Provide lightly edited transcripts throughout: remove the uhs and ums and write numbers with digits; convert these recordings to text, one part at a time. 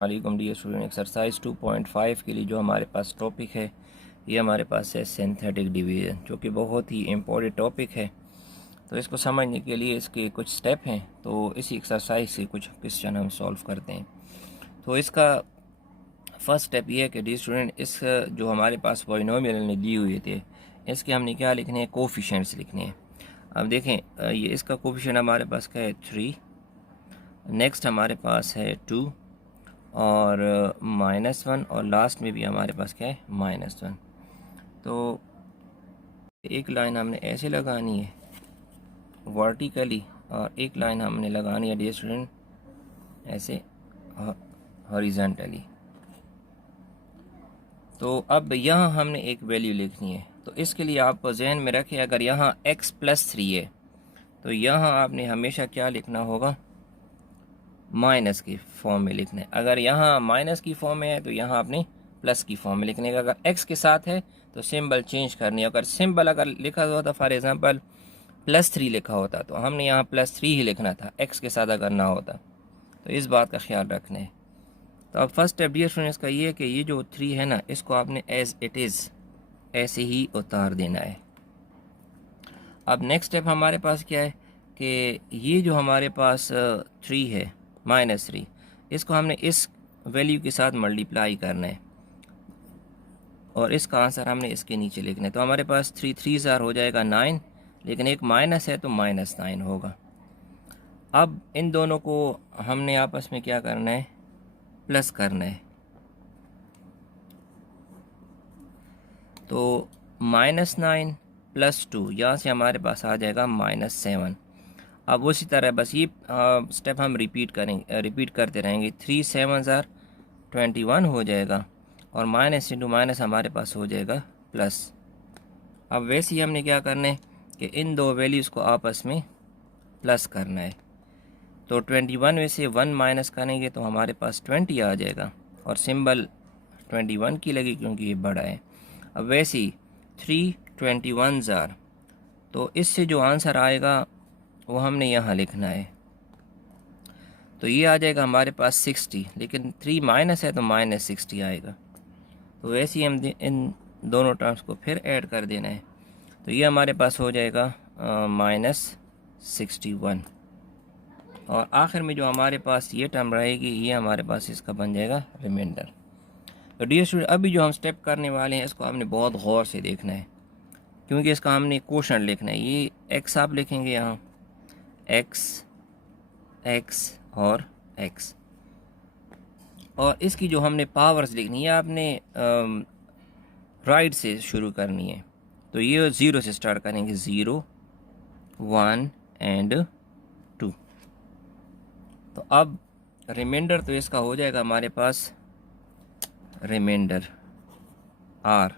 वालेकुम dear student. Exercise 2.5 के लिए जो हमारे पास टॉपिक है ये हमारे पास है सिंथेटिक डिवीज़न, जो कि बहुत ही इम्पोर्टेंट टॉपिक है। तो इसको समझने के लिए इसके कुछ स्टेप हैं, तो इसी एक्सरसाइज से कुछ क्वेश्चन हम सॉल्व करते हैं। तो इसका फर्स्ट स्टेप ये है कि डियर स्टूडेंट, इस जो हमारे पास पॉलिनोमियल ने दी हुए थे इसके हमने क्या लिखने हैं, कोफिशिएंट्स लिखने हैं। अब देखें, ये इसका कोफिशिएंट हमारे पास क्या है, 3। नेक्स्ट हमारे पास है 2 और -1, और लास्ट में भी हमारे पास क्या है, -1। तो एक लाइन हमने ऐसे लगानी है वर्टिकली, और एक लाइन हमने लगानी है डियर स्टूडेंट ऐसे हॉरिजॉन्टली। तो अब यहाँ हमने एक वैल्यू लिखनी है, तो इसके लिए आप जहन में रखें, अगर यहाँ x+3 है तो यहाँ आपने हमेशा क्या लिखना होगा, माइनस की फॉर्म में लिखना है। अगर यहाँ माइनस की फॉर्म में है तो यहाँ आपने प्लस की फॉर्म में लिखने का। अगर एक्स के साथ है तो सिंबल चेंज करनी है। अगर सिंबल अगर लिखा होता, फॉर एग्जांपल +3 लिखा होता, तो हमने यहाँ +3 ही लिखना था, एक्स के साथ अगर ना होता। तो इस बात का ख्याल रखना है। तो अब फर्स्ट स्टेप डियर स्टूडेंट्स का ये है कि ये जो 3 है ना, इसको आपने एज इट इज़ ऐसे ही उतार देना है। अब नेक्स्ट स्टेप हमारे पास क्या है कि ये जो हमारे पास 3 है -3, इसको हमने इस वैल्यू के साथ मल्टीप्लाई करना है और इसका आंसर हमने इसके नीचे लिखना है। तो हमारे पास 3 3 हो जाएगा 9, लेकिन एक माइनस है तो -9 होगा। अब इन दोनों को हमने आपस में क्या करना है, प्लस करना है। तो -9 + 2, यहाँ से हमारे पास आ जाएगा -7। अब उसी तरह बस ये स्टेप हम रिपीट करते रहेंगे। 3 7 21 हो जाएगा, और माइनस इंटू माइनस हमारे पास हो जाएगा प्लस। अब वैसे ही हमने क्या करना है कि इन दो वैल्यूज़ को आपस में प्लस करना है। तो 21 में से 1 माइनस करेंगे तो हमारे पास 20 आ जाएगा, और सिंबल 21 की लगी क्योंकि ये बड़ा है। अब वैसे ही 3 21, तो इससे जो आंसर आएगा वो हमने यहाँ लिखना है। तो ये आ जाएगा हमारे पास 60, लेकिन 3 माइनस है तो -60 आएगा। तो वैसे ही हम इन दोनों टर्म्स को फिर ऐड कर देना है। तो ये हमारे पास हो जाएगा -61, और आखिर में जो हमारे पास ये टर्म रहेगी, ये हमारे पास इसका बन जाएगा रिमाइंडर। तो डियर स्टूडेंट, अभी जो हम स्टेप करने वाले हैं इसको हमने बहुत गौर से देखना है, क्योंकि इसका हमने क्वोशंट लिखना है। ये x आप लिखेंगे यहाँ, x x और x, और इसकी जो हमने पावर्स लिखनी है आपने राइट से शुरू करनी है। तो ये 0 से स्टार्ट करेंगे, 0 1 एंड 2। तो अब रिमाइंडर तो इसका हो जाएगा हमारे पास रिमाइंडर r,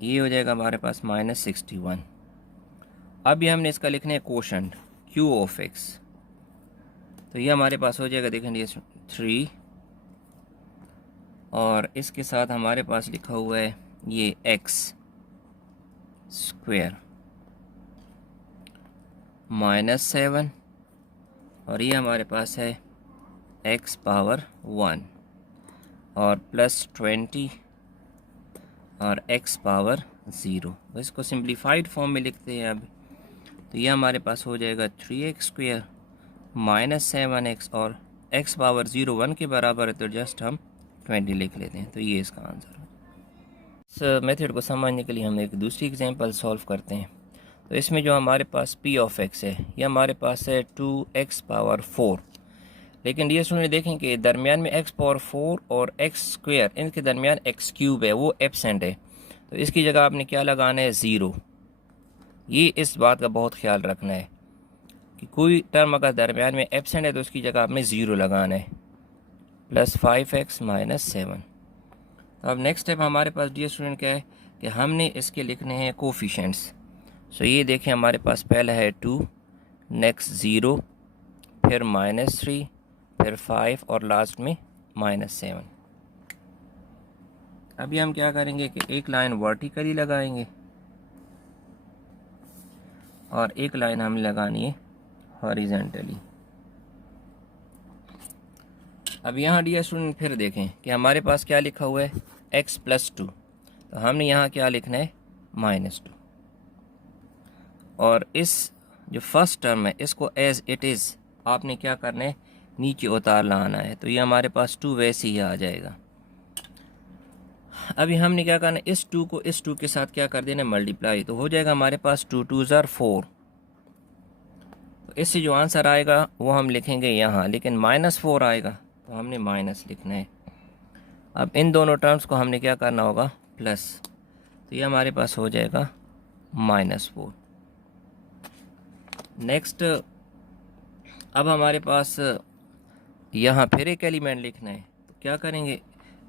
ये हो जाएगा हमारे पास -61। अब ये हमने इसका लिखना है क्वोशंट q ऑफ x। तो ये हमारे पास हो जाएगा, देखेंगे 3, और इसके साथ हमारे पास लिखा हुआ है ये x² -7, और ये हमारे पास है x⁻1 और +20 और x⁻0। इसको सिंप्लीफाइड फॉर्म में लिखते हैं अब। तो ये हमारे पास हो जाएगा 3x² -7x, और x⁻0 1 के बराबर है तो जस्ट हम 20 लिख लेते हैं। तो ये इसका आंसर है। इस मेथड को समझने के लिए हम एक दूसरी एग्जांपल सॉल्व करते हैं। तो इसमें जो हमारे पास p ऑफ x है, ये हमारे पास है 2x⁻4, लेकिन डियर स्टूडेंट देखें कि दरमियान में x⁻4 और x², इनके दरमियान x³ है, वो एब्सेंट है। तो इसकी जगह आपने क्या लगाना है, 0। ये इस बात का बहुत ख्याल रखना है कि कोई टर्म अगर दरमियान में एब्सेंट है तो उसकी जगह आपने 0 लगाना है। +5x -7। अब नेक्स्ट स्टेप हमारे पास डियर स्टूडेंट क्या है कि हमने इसके लिखने हैं कोफिशिएंट्स। सो ये देखें, हमारे पास पहला है 2, नेक्स्ट 0, फिर -3, फिर 5, और लास्ट में -7। अभी हम क्या करेंगे कि एक लाइन वर्टिकली लगाएंगे और एक लाइन हमें लगानी है हॉरिजॉन्टली। अब यहाँ डियर स्टूडेंट फिर देखें कि हमारे पास क्या लिखा हुआ है x+2, तो हमने यहाँ क्या लिखना है -2, और इस जो फर्स्ट टर्म है इसको एज इट इज़ आपने क्या करना है नीचे उतार लाना है, तो ये हमारे पास 2 वैसे ही आ जाएगा। अभी हमने क्या करना है इस 2 को इस 2 के साथ क्या कर देना है मल्टीप्लाई, तो हो जाएगा हमारे पास 2 2 ज़ार 4। तो इससे जो आंसर आएगा वो हम लिखेंगे यहाँ, लेकिन -4 आएगा तो हमने माइनस लिखना है। अब इन दोनों टर्म्स को हमने क्या करना होगा प्लस, तो ये हमारे पास हो जाएगा -4। नेक्स्ट अब हमारे पास यहाँ फिर एक एलिमेंट लिखना है, तो क्या करेंगे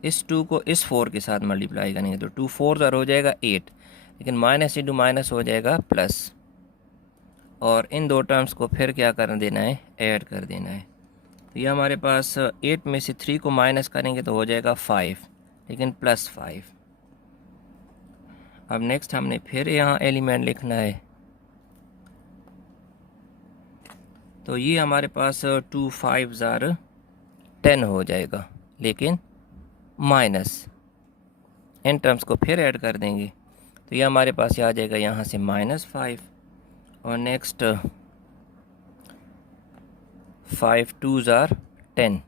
इस 2 को इस 4 के साथ मल्टीप्लाई करेंगे, तो 2 4 ज़ार हो जाएगा 8, लेकिन माइनस इंटू माइनस हो जाएगा प्लस, और इन दो टर्म्स को फिर क्या कर देना है ऐड कर देना है। तो ये हमारे पास 8 में से 3 को माइनस करेंगे तो हो जाएगा 5, लेकिन +5। अब नेक्स्ट हमने फिर यहाँ एलिमेंट लिखना है, तो ये हमारे पास 2 5 ज़ार 10 हो जाएगा, लेकिन माइनस इन टर्म्स को फिर ऐड कर देंगे, तो ये हमारे पास आ जाएगा यहाँ से -5, और नेक्स्ट 5 2 ज़ार 10,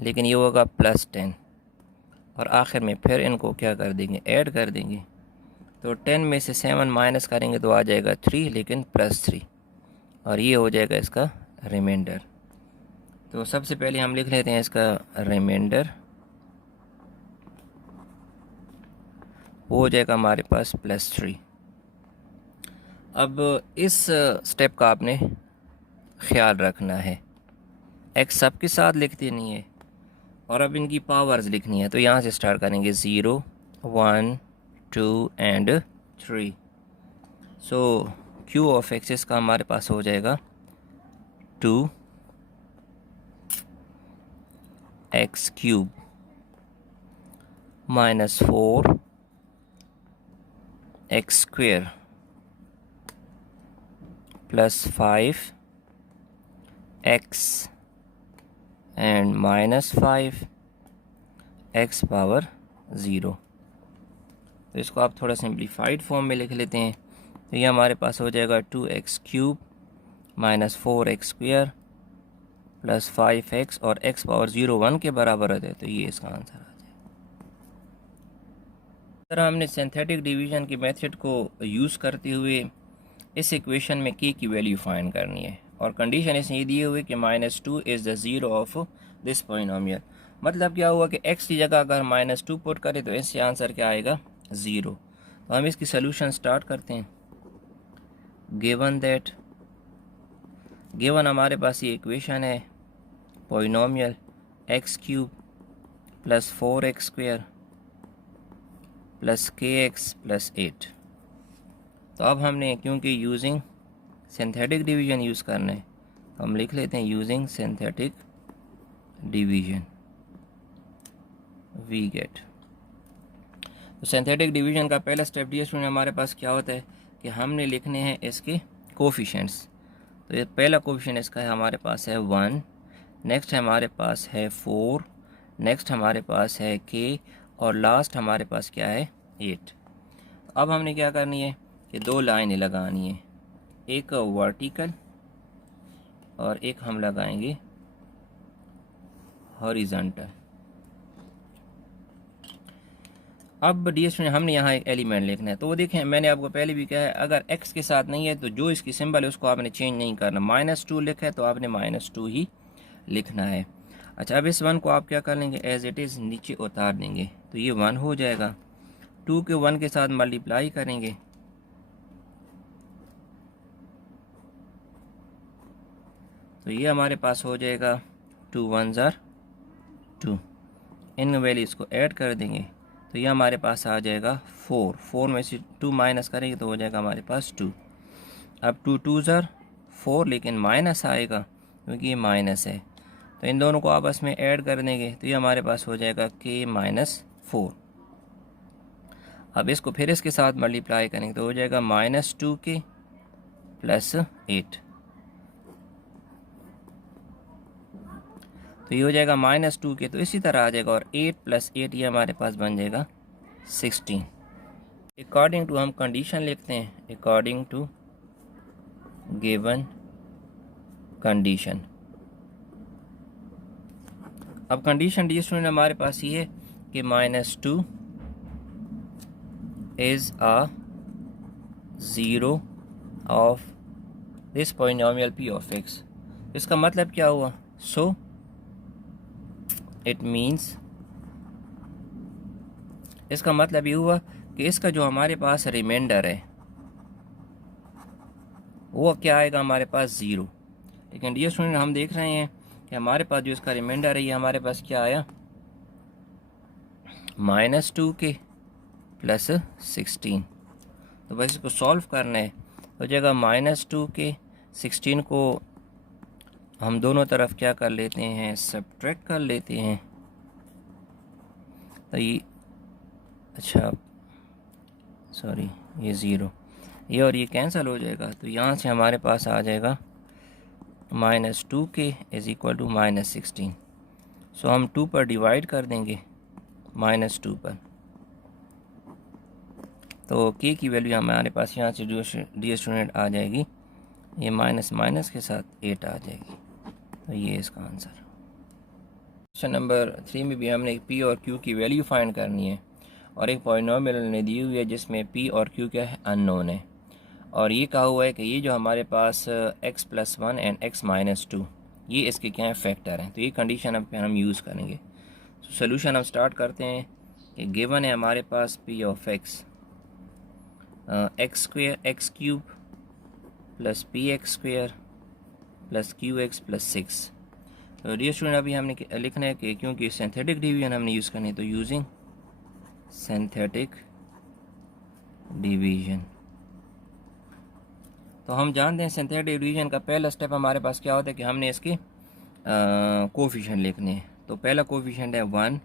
लेकिन ये होगा +10, और आखिर में फिर इनको क्या कर देंगे ऐड कर देंगे, तो 10 में से 7 माइनस करेंगे तो आ जाएगा 3, लेकिन +3, और ये हो जाएगा इसका रिमाइंडर। तो सबसे पहले हम लिख लेते हैं इसका रिमाइंडर, वो हो जाएगा हमारे पास +3। अब इस स्टेप का आपने ख्याल रखना है, x सबके साथ लिख देनी है और अब इनकी पावर्स लिखनी है, तो यहाँ से स्टार्ट करेंगे 0 1 2 and 3। So q of x का हमारे पास हो जाएगा 2 x³ -4 x² +5 x and -5 x power 0। तो इसको आप थोड़ा सिंप्लीफाइड फॉर्म में लिख लेते हैं, तो ये हमारे पास हो जाएगा 2x³ -4 x² +5x, और x पावर 0 1 के बराबर होता है, तो ये इसका आंसर आ जाएगा। तरह हमने सिंथेटिक डिवीजन के मेथड को यूज़ करते हुए इस इक्वेशन में k की वैल्यू फाइंड करनी है, और कंडीशन इसमें ये दिए हुए कि -2 is the zero of this polynomial. मतलब क्या हुआ कि x की जगह अगर -2 पुट करें तो इससे आंसर क्या आएगा 0। तो हम इसकी सोल्यूशन स्टार्ट करते हैं। गिवन हमारे पास ये इक्वेशन है पॉलिनोमियल x³ +4x² +kx +8। तो अब हमने क्योंकि यूजिंग सिंथेटिक डिवीजन यूज़ करना है, तो हम लिख लेते हैं using synthetic division we get. तो सिंथेटिक डिवीजन का पहला स्टेप डी स्टूडेंट हमारे पास क्या होता है कि हमने लिखने हैं इसके कोफिशिएंट्स। तो ये पहला कोफिशिएंट इसका है हमारे पास है 1, नेक्स्ट हमारे पास है 4, नेक्स्ट हमारे पास है k, और लास्ट हमारे पास क्या है 8। अब हमने क्या करनी है कि दो लाइनें लगानी है, एक वर्टिकल और एक हम लगाएंगे हॉरिजॉन्टल। अब डी स्टूडेंट हमने यहाँ एक एलिमेंट लिखना है, तो वो देखें मैंने आपको पहले भी कहा है अगर x के साथ नहीं है तो जो इसकी सिंबल है उसको आपने चेंज नहीं करना। -2 लिखा है तो आपने -2 ही लिखना है। अच्छा, अब इस 1 को आप क्या कर लेंगे एज इट इज़ नीचे उतार देंगे, तो ये 1 हो जाएगा। 2 के 1 के साथ मल्टीप्लाई करेंगे, तो ये हमारे पास हो जाएगा 2 1 ज़ार 2। इन वैल्यूज़ को ऐड कर देंगे, तो ये हमारे पास आ जाएगा 4। 4 में से 2 माइनस करेंगे तो हो जाएगा हमारे पास 2। अब 2 2 ज़ार 4, लेकिन माइनस आएगा क्योंकि ये माइनस है, तो इन दोनों को आपस में ऐड कर देंगे, तो ये हमारे पास हो जाएगा k -4। अब इसको फिर इसके साथ मल्टीप्लाई करेंगे तो हो जाएगा -2k +8। तो ये हो जाएगा -2 के, तो इसी तरह आ जाएगा। और 8 + 8 ये हमारे पास बन जाएगा 16। अकॉर्डिंग टू हम कंडीशन लिखते हैं, अकॉर्डिंग टू गिवन कंडीशन। अब कंडीशन डी स्टूडेंट हमारे पास ये है कि -2 is a zero of this polynomial p of x। इसका मतलब क्या हुआ? सो इट मीन्स, इसका मतलब ये हुआ कि इसका जो हमारे पास रिमाइंडर है वो क्या आएगा हमारे पास 0। लेकिन डियर स्टूडेंट हम देख रहे हैं कि हमारे पास जो इसका रिमाइंडर है ये हमारे पास क्या आया, -2 के प्लस 16। तो बस इसको सॉल्व करना है। हो जाएगा -2 के, 16 को हम दोनों तरफ क्या कर लेते हैं, सब्ट्रैक्ट कर लेते हैं। तो ये अच्छा सॉरी ये 0, ये और ये कैंसिल हो जाएगा। तो यहाँ से हमारे पास आ जाएगा -2 के इज़ इक्वल टू -16। सो हम 2 पर डिवाइड कर देंगे -2 पर, तो k की वैल्यू हमारे पास यहाँ से डियर स्टूडेंट आ जाएगी, ये माइनस माइनस के साथ 8 आ जाएगी। तो ये इसका आंसर। क्वेश्चन नंबर 3 में भी हमने p और q की वैल्यू फाइंड करनी है और एक पॉलिनोमियल ने दी हुई है जिसमें p और q क्या है, अननोन है। और ये कहा हुआ है कि ये जो हमारे पास x + 1 एंड x - 2 ये इसके क्या है, फैक्टर हैं। तो ये कंडीशन अब हम यूज़ करेंगे। तो सोल्यूशन हम स्टार्ट करते हैं कि गिवन है हमारे पास p of x x² x³ + px² + qx + 6। तो डियर स्टूडेंट अभी हमने लिखना है कि क्योंकि सिंथेटिक डिवीजन हमने यूज़ करनी है, तो यूजिंग सिंथेटिक डिवीजन। तो हम जानते हैं सिंथेटिक डिवीजन का पहला स्टेप हमारे पास क्या होता है कि हमने इसके कोफिशिएंट लिखने हैं। तो पहला कोफिशिएंट है 1,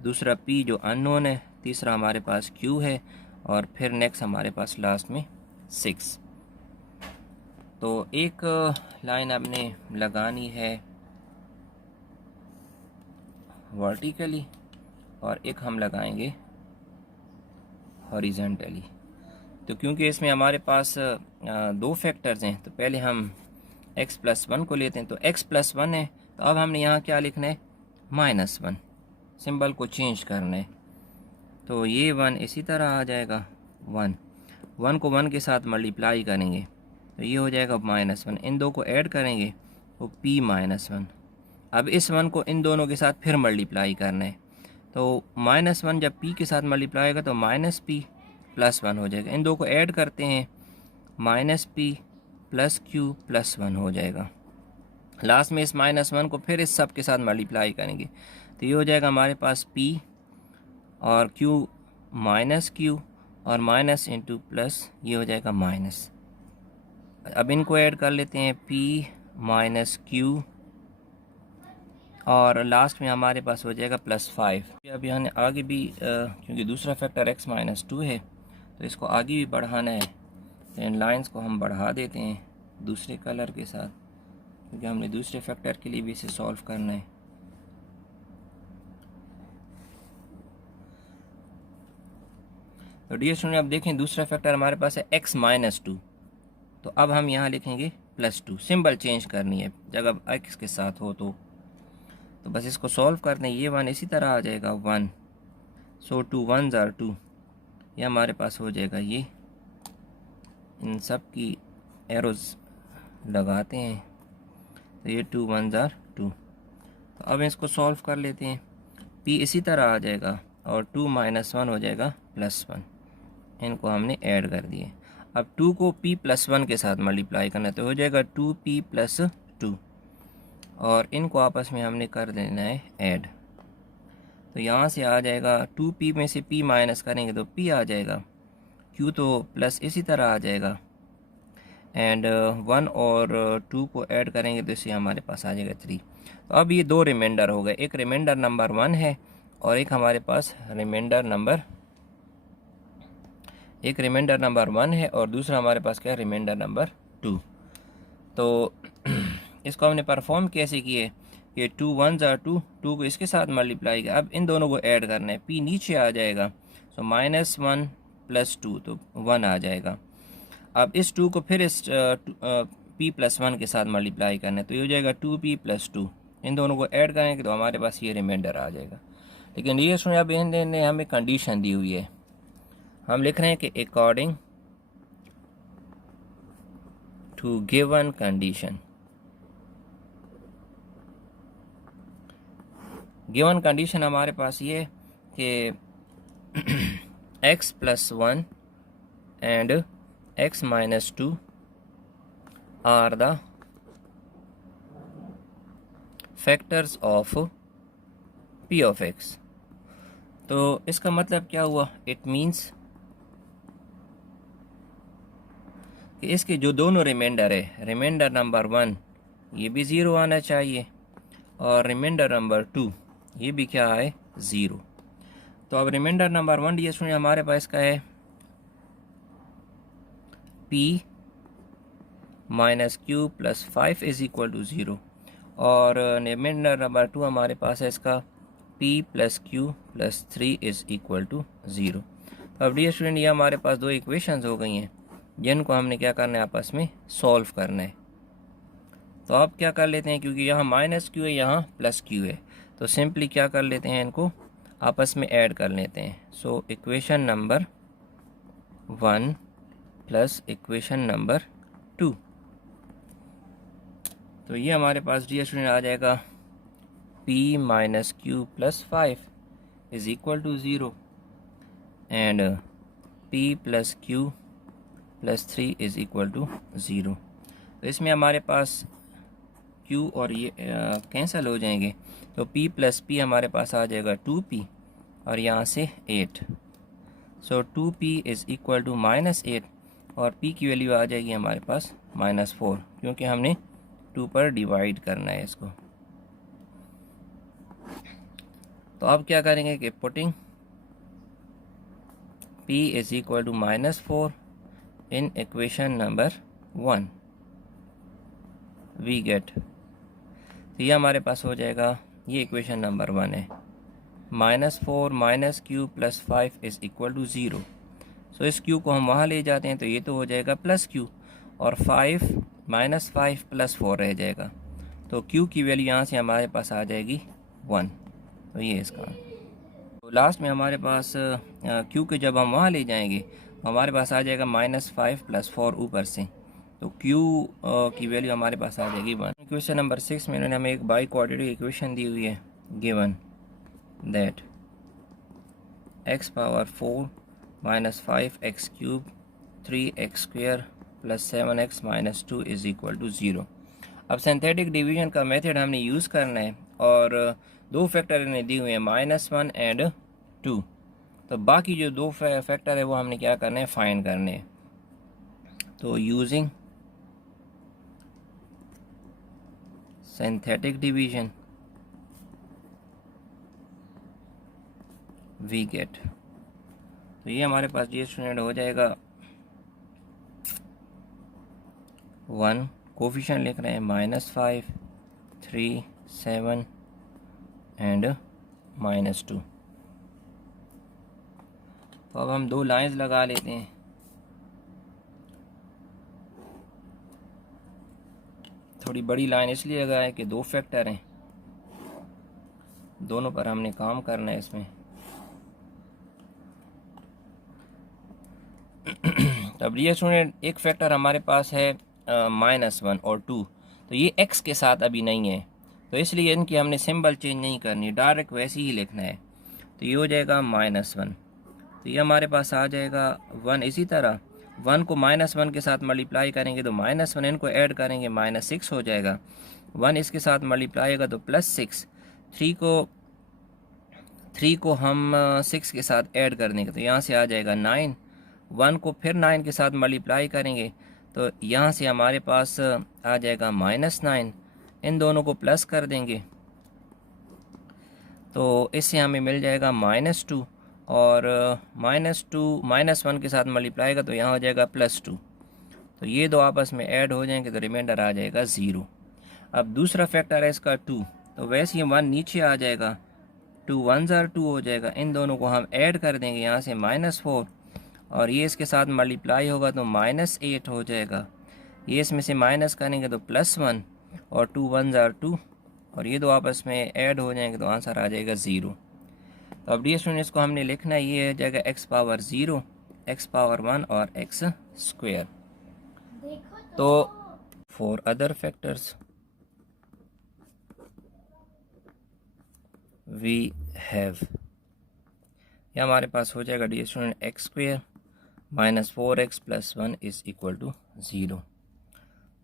दूसरा p जो अननोन है, तीसरा हमारे पास q है, और फिर नेक्स्ट हमारे पास लास्ट में 6। तो एक लाइन आपने लगानी है वर्टिकली और एक हम लगाएंगे हॉरिजॉन्टली। तो क्योंकि इसमें हमारे पास दो फैक्टर्स हैं, तो पहले हम x + 1 को लेते हैं। तो x + 1 है, तो अब हमने यहाँ क्या लिखना है, -1, सिंबल को चेंज करना है। तो ये 1 इसी तरह आ जाएगा, 1 को 1 के साथ मल्टीप्लाई करेंगे तो ये हो जाएगा -1, इन दो को ऐड करेंगे तो p - 1। अब इस 1 को इन दोनों के साथ फिर मल्टीप्लाई करना है, तो -1 जब p के साथ मल्टीप्लाई होगा तो -p + 1 हो जाएगा। इन दो को ऐड करते हैं, -p + q + 1 हो जाएगा। लास्ट में इस -1 को फिर इस सब के साथ मल्टीप्लाई करेंगे तो ये हो जाएगा हमारे पास p और q -q और माइनस इंटू प्लस, ये हो जाएगा माइनस। अब इनको ऐड कर लेते हैं, p - q और लास्ट में हमारे पास हो जाएगा +5। अब यहाँ आगे भी क्योंकि दूसरा फैक्टर x - 2 है तो इसको आगे भी बढ़ाना है, तो इन लाइंस को हम बढ़ा देते हैं दूसरे कलर के साथ, क्योंकि हमने दूसरे फैक्टर के लिए भी इसे सॉल्व करना है। तो डियर स्टूडेंट अब देखें दूसरा फैक्टर हमारे पास है x - 2, तो अब हम यहाँ लिखेंगे +2, सिंबल चेंज करनी है जगह x के साथ हो तो बस इसको सॉल्व करते हैं। ये 1 इसी तरह आ जाएगा 1, सो 2 1s are 2, ये हमारे पास हो जाएगा। ये इन सब की एरोज लगाते हैं तो ये 2 1s are 2। तो अब इसको सॉल्व कर लेते हैं, p इसी तरह आ जाएगा और 2 - 1 हो जाएगा +1, इनको हमने ऐड कर दिए। अब 2 को p + 1 के साथ मल्टीप्लाई करना है तो हो जाएगा 2p + 2 और इनको आपस में हमने कर देना है ऐड। तो यहाँ से आ जाएगा 2p में से p माइनस करेंगे तो p आ जाएगा, q तो प्लस इसी तरह आ जाएगा, एंड 1 और 2 को ऐड करेंगे तो इसे हमारे पास आ जाएगा 3। तो अब ये दो रिमाइंडर हो गए, एक रिमाइंडर नंबर 1 है और एक हमारे पास रिमाइंडर नंबर 1 है और दूसरा हमारे पास क्या है, रिमाइंडर नंबर 2। तो इसको हमने परफॉर्म कैसे किए कि 2 1 ज़ा 2, 2 को इसके साथ मल्टीप्लाई किया, अब इन दोनों को ऐड करना है, p नीचे आ जाएगा, सो -1 + 2 तो 1 आ जाएगा। अब इस 2 को फिर इस p + 1 के साथ मल्टीप्लाई करना है, तो ये हो जाएगा 2p + 2, इन दोनों को ऐड करेंगे तो हमारे पास ये रिमाइंडर आ जाएगा। लेकिन ये सुनिए, अब इन्होंने हमें कंडीशन दी हुई है, हम लिख रहे हैं कि according to given condition. Given condition हमारे पास ये कि x + 1 and x - 2 are the factors of p of x। तो इसका मतलब क्या हुआ, इट मीन्स कि इसके जो दोनों रिमाइंडर है, रिमाइंडर नंबर 1 ये भी 0 आना चाहिए और रिमाइंडर नंबर 2 ये भी क्या है, 0। तो अब रिमाइंडर नंबर 1 ये सुनिए हमारे पास का है p - q + 5 = 0 और रिमाइंडर नंबर 2 हमारे पास है इसका p + q + 3 = 0। तो अब डियर स्टूडेंट, ये हमारे पास दो इक्वेशंस हो गई हैं जिनको हमने क्या करना है, आपस में सॉल्व करना है। तो आप क्या कर लेते हैं, क्योंकि यहाँ -q है, यहाँ +q है, तो सिंपली क्या कर लेते हैं, इनको आपस में ऐड कर लेते हैं। So equation number 1 + equation number 2, तो ये हमारे पास डियर स्टूडेंट आ जाएगा p - q + 5 = 0 and p + q + 3 = 0। तो इसमें हमारे पास q और ये कैंसिल हो जाएंगे, तो p + p हमारे पास आ जाएगा 2p और यहाँ से 8, सो 2p = -8 और p की वैल्यू आ जाएगी हमारे पास -4, क्योंकि हमने 2 पर डिवाइड करना है इसको। तो अब क्या करेंगे कि putting p = -4 in equation number 1 we get, तो ये हमारे पास हो जाएगा, ये इक्वेशन नंबर 1 है, -4 - q + 5 = 0। सो इस q को हम वहाँ ले जाते हैं तो ये तो हो जाएगा +q और 5 -5 + 4 रह जाएगा, तो q की वैल्यू यहाँ से हमारे पास आ जाएगी 1। तो ये इसका, तो लास्ट में हमारे पास q के जब हम वहाँ ले जाएंगे हमारे पास आ जाएगा -5 + 4 ऊपर से, तो q की वैल्यू हमारे पास आ जाएगी 1। क्वेश्चन नंबर 6 में इन्होंने हमें एक बाई क्वाड्रेटिक इक्वेशन दी हुई है, given that x ^ 4 - 5x³ 3x² + 7x - 2 = 0। अब सिंथेटिक डिवीजन का मेथड हमने यूज़ करना है और दो फैक्टर इन्हें दिए हुए हैं -1 एंड 2, तो बाकी जो दो फैक्टर है वो हमने क्या करना है, फाइंड करने हैं। तो using synthetic division we get, तो ये हमारे पास डियर स्टूडेंट हो जाएगा 1, कोफिशिएंट लिख रहे हैं -5 3 7 एंड -2। तो अब हम दो लाइंस लगा लेते हैं, थोड़ी बड़ी लाइन इसलिए लगा है कि दो फैक्टर हैं, दोनों पर हमने काम करना है इसमें। अब ये स्टूडेंट, एक फैक्टर हमारे पास है -1 और 2, तो ये x के साथ अभी नहीं है, तो इसलिए इनकी हमने सिंबल चेंज नहीं करनी, डायरेक्ट वैसे ही लिखना है। तो ये हो जाएगा -1, तो ये हमारे पास आ जाएगा 1। इसी तरह 1 को -1 के साथ मल्टीप्लाई करेंगे तो -1, इनको ऐड करेंगे -6 हो जाएगा, 1 इसके साथ मल्टीप्लाई होगा तो +6, 3 को हम 6 के साथ ऐड कर देंगे तो यहाँ से आ जाएगा 9, 1 को फिर 9 के साथ मल्टीप्लाई करेंगे तो यहाँ से हमारे पास आ जाएगा -9, इन दोनों को प्लस कर देंगे तो इससे हमें मिल जाएगा -2 और -1 के साथ मल्टीप्लाई का तो यहाँ हो जाएगा +2, तो ये दो आपस में ऐड हो जाएंगे तो रिमाइंडर आ जाएगा 0। अब दूसरा फैक्टर है इसका 2, तो वैसे ये 1 नीचे आ जाएगा, 2 1s are 2 हो जाएगा। इन दोनों को हम ऐड कर देंगे यहाँ से -4, और ये इसके साथ मल्टीप्लाई होगा तो -8 हो जाएगा। ये इसमें से माइनस करेंगे तो +1, और 2 1s are 2, और ये दो आपस में ऐड हो जाएंगे तो आंसर आ जाएगा 0। तो अब डियर स्टूडेंट्स को हमने लिखना है, ये हो जाएगा x पावर 0, x पावर 1 और x स्क्वायर। तो for other factors we have, यह हमारे पास हो जाएगा dear student x square minus 4x plus 1 is equal to 0।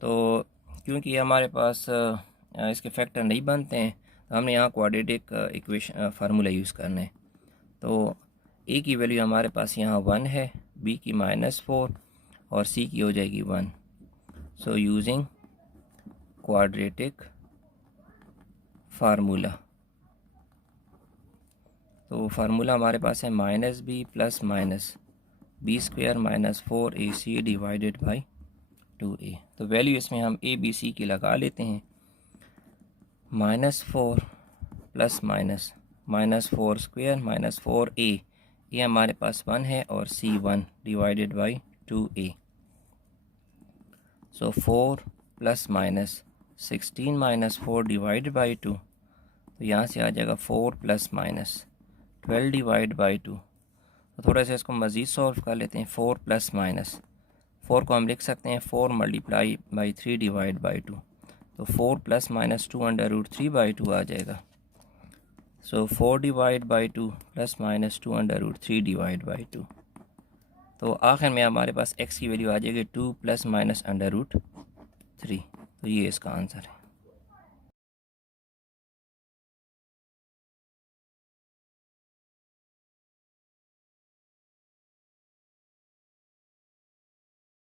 तो क्योंकि ये हमारे पास इसके फैक्टर नहीं बनते हैं, तो हमने यहाँ क्वाड्रेटिक इक्वेशन फार्मूला यूज़ करना है। तो a की वैल्यू हमारे पास यहाँ 1 है, b की -4 और c की हो जाएगी 1। सो यूजिंग क्वाड्रेटिक फार्मूला, तो फार्मूला हमारे पास है -b plus minus b square minus 4ac divided by 2a। तो वैल्यू इसमें हम a b c की लगा लेते हैं। -4 plus minus -4 square minus 4a, ये हमारे पास 1 है, और c 1 divided by 2a। So 4 plus minus 16 minus 4 divided by 2, तो यहाँ से आ जाएगा 4 प्लस माइनस 12 डिवाइड बाई 2। तो थोड़ा सा इसको मज़ीद सॉल्व कर लेते हैं। 4 प्लस माइनस 4 को हम लिख सकते हैं 4 मल्टीप्लाई बाई 3 डिवाइड बाई 2, तो 4 प्लस माइनस 2 √3 बाई 2 आ जाएगा। सो 4 divide by 2 plus minus 2 √3 divide by 2। तो आखिर में हमारे पास x की वैल्यू आ जाएगी 2 प्लस माइनस √3। तो ये इसका आंसर है।